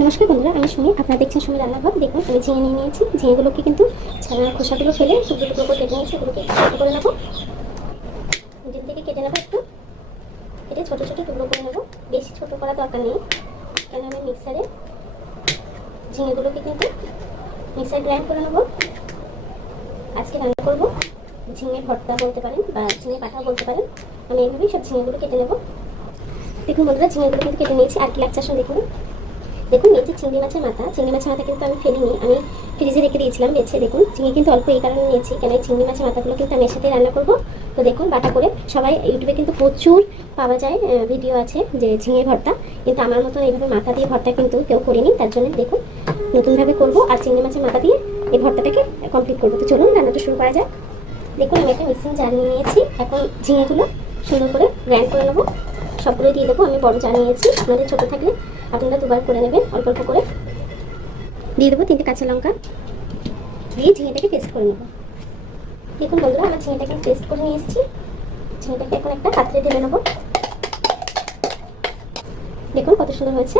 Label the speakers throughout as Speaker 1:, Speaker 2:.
Speaker 1: নমস্কার বন্ধুরা, আমি সুমি। আপনারা দেখছেন সুমি রান্নাঘর। দেখুন, আমি ঝিঙে নিয়ে নিয়েছি। ঝিঙেগুলোকে কিন্তু খোসাগুলো ফেলে টুকরো টুকরো করে কেটে নিয়েছি। এগুলোকে ছোটো করে নেব। নিজের থেকে কেটে নেব একটু। এটা ছোটো ছোটো টুকরো করে নেব। বেশি ছোটো করা দরকার নেই। কেন আমি মিক্সারে ঝিঙেগুলোকে কিন্তু মিক্সার গ্রাইন্ড করে নেব। আজকে রান্না করব ঝিঙে ভর্তা বলতে পারেন বা ঝিঙে পাঠাও বলতে পারেন। আমি এইভাবেই সব ঝিঙেগুলো কেটে নেব। দেখুন বন্ধুরা, ঝিঙেগুলো কিন্তু কেটে নিয়েছি। আর কি লাগছে দেখুন। দেখুন, এই যে চিংড়ি মাছের মাথা, চিংড়ি মাছের মাথা কিন্তু আমি ফেলিনি, আমি ফ্রিজে রেখে দিয়েছিলাম বেছে, দেখুন। চিংড়ি কিন্তু অল্প এই কারণে নিয়েছি, কেন এই চিংড়ি মাছের মাথাগুলো কিন্তু আমি সাথে রান্না করব। তো দেখুন, বাটা করে সবাই ইউটিউবে কিন্তু প্রচুর পাওয়া যায় ভিডিও আছে যে ঝিঙে ভর্তা। কিন্তু আমার মতো এইভাবে মাথা দিয়ে ভর্তা কিন্তু কেউ করিনি, তার জন্য দেখুন, নতুনভাবে করব আর চিংড়ি মাছের মাথা দিয়ে এই ভর্তাটাকে কমপ্লিট করব। তো চলুন, রান্নাটা শুরু করা যাক। দেখুন, আমি একটা মিক্সিং জার নিয়ে নিয়েছি। এখন ঝিঙেগুলো সুন্দর করে গ্র্যান্ড করে নেব। সবগুলো দিয়ে দেবো, আমি বড় জার নিয়েছি। আপনাদের ছোটো থাকলে আপনারা দুবার করে নেবেন, অল্প অল্প করে। দিয়ে দেবো তিনটে কাঁচা লঙ্কা। দিয়ে ঝিঙেটাকে পেস্ট করে নেব। দেখুন বন্ধুরা, আমার ঝিঙেটাকে পেস্ট করে নিয়ে এসেছি। ঝিঙেটাকে এখন একটা পাত্রে ঢেলে নেব। দেখুন কত সুন্দর হয়েছে।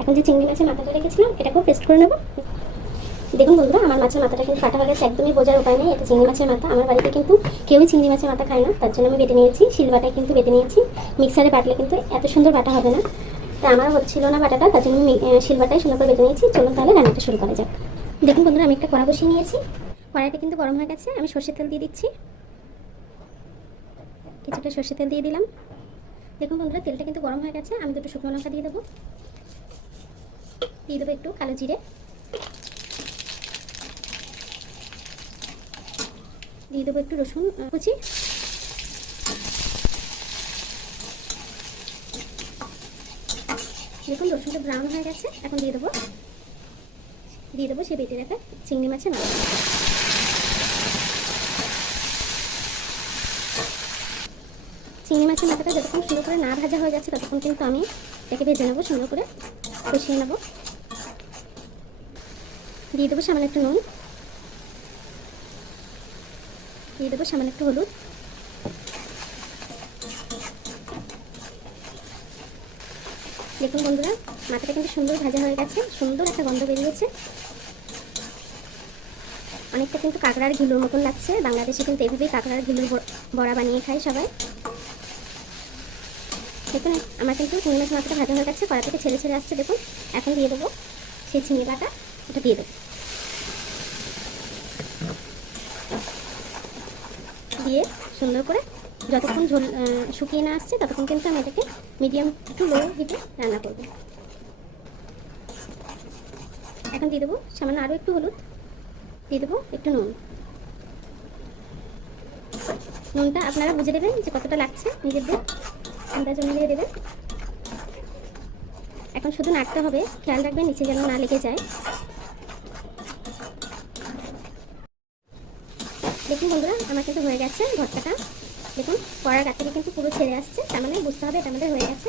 Speaker 1: এখন যে চিংড়ি মাছের মাথাটা রেখেছিলাম, এটাকেও পেস্ট করে নেব। দেখুন বন্ধুরা, আমার মাছের মাথাটা কিন্তু কাটা হয়ে গেছে, একদমই বোঝার উপায় নেই। এটা চিংড়ি মাছের মাথা, আমার বাড়িতে কিন্তু কেউই চিংড়ি মাছের মাথা খায় না। তার জন্য আমি বেটে নিয়েছি শিলবাটায় কিন্তু বেটে নিয়েছি। মিক্সারে বাটলে কিন্তু এত সুন্দর বাটা হবে না। তা আমার হচ্ছিল না বাটাটা তার জন্য আমি আহ, শিলবাটায় সুন্দর করে বেটে নিয়েছি। চলুন তাহলে রান্নাটা শুরু করা যাক। দেখুন বন্ধুরা আমি একটা কড়া বসিয়ে নিয়েছি। কড়াইটা কিন্তু গরম হয়ে গেছে আমি সর্ষের তেল দিয়ে দিচ্ছি। কিছুটা সর্ষের তেল দিয়ে দিলাম। দেখুন বন্ধুরা তেলটা কিন্তু গরম হয়ে গেছে আমি দুটো শুকনো লঙ্কা দিয়ে দেবো। দিয়ে দেবো একটু কালো জিরে। দিয়ে দেবো একটু রসুন কুচি। দেখুন রসুনটা ব্রাউন হয়ে গেছে, এখন দিয়ে দেবো। দিয়ে দেবো সে বেটে রাখা চিংড়ি মাছের মাথা। চিংড়ি মাছের মাথাটা যতক্ষণ সুন্দর করে না ভাজা হয়ে যাচ্ছে, ততক্ষণ কিন্তু আমি এটাকে ভেজে নেব, সুন্দর করে কষিয়ে নেব। দিয়ে দেবো সামান্য একটু নুন। দিয়ে দেবো সামান্য একটু হলুদ। দেখুন বন্ধুরা, মাথাটা কিন্তু সুন্দর ভাজা হয়ে গেছে, সুন্দর একটা গন্ধ বেরিয়েছে। অনেকটা কিন্তু কাঁকড়ার ঘিলুর মতন লাগছে, বাংলাদেশে কিন্তু এইভাবেই কাঁকড়ার ঘিলুর বড়া বানিয়ে খায় সবাই। দেখুন, আমার কিন্তু চিংড়ি মাছ মাথাটা ভাজা হয়ে গেছে, কড়া থেকে ছেড়ে ছেড়ে আসছে, দেখুন। এখন দিয়ে দেবো সেই চিংড়ি বাটা ওটা দিয়ে দেবো। দিয়ে সুন্দর করে যতক্ষণ ঝোল শুকিয়ে না আসছে, ততক্ষণ কিন্তু আমি এটাকে মিডিয়াম টু লো হিটে রান্না করব। এখন দিয়ে দেবো সামান্য আরও একটু হলুদ, দিয়ে দেবো একটু নুন। নুনটা আপনারা বুঝে দেবেন যে কতটা লাগছে নিজেদের আন্দাজ অনুযায়ী দেবেন। এখন শুধু নাড়তে হবে, খেয়াল রাখবেন নিচে যেন না লেগে যায়। দেখুন বন্ধুরা, আমার কিন্তু হয়ে গেছে ভর্তাটা। দেখুন কড়ার গা থেকে কিন্তু পুরো ছেড়ে আসছে, তার মানে বুঝতে হবে এটা আমাদের হয়ে গেছে।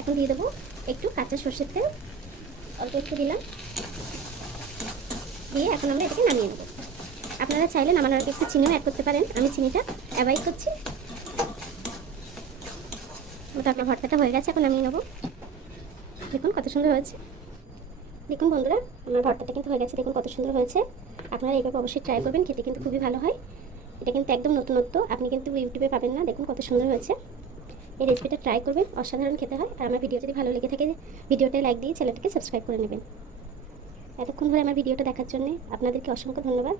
Speaker 1: এখন দিয়ে দেবো একটু কাঁচা সর্ষের তেল, অল্প একটু দিলাম। দিয়ে এখন আমরা এটাকে নামিয়ে নেব। আপনারা চাইলে আগে একটু চিনিও অ্যাড করতে পারেন। আমি চিনিটা অ্যাভয়েড করছি। তো আপনার ভর্তাটা হয়ে গেছে, এখন নামিয়ে নেব। দেখুন কত সুন্দর হয়েছে। দেখুন বন্ধুরা, আমার ভর্তাটা কিন্তু হয়ে গেছে। দেখুন কত সুন্দর হয়েছে। আপনারা এইভাবে অবশ্যই ট্রাই করবেন, খেতে কিন্তু খুবই ভালো হয়। এটা কিন্তু একদম নতুনত্ব। আপনি কিন্তু ইউটিউবে পাবেন না। দেখুন কত সুন্দর হয়েছে। এই রেসিপিটা ট্রাই করবেন, অসাধারণ খেতে হয়। আর আমার ভিডিও যদি ভালো লেগে থাকে ভিডিওটা লাইক দিয়ে চ্যানেলটিকে সাবস্ক্রাইব করে নেবেন। এতক্ষণ ধরে আমার ভিডিওটা দেখার জন্য আপনাদেরকে অসংখ্য ধন্যবাদ।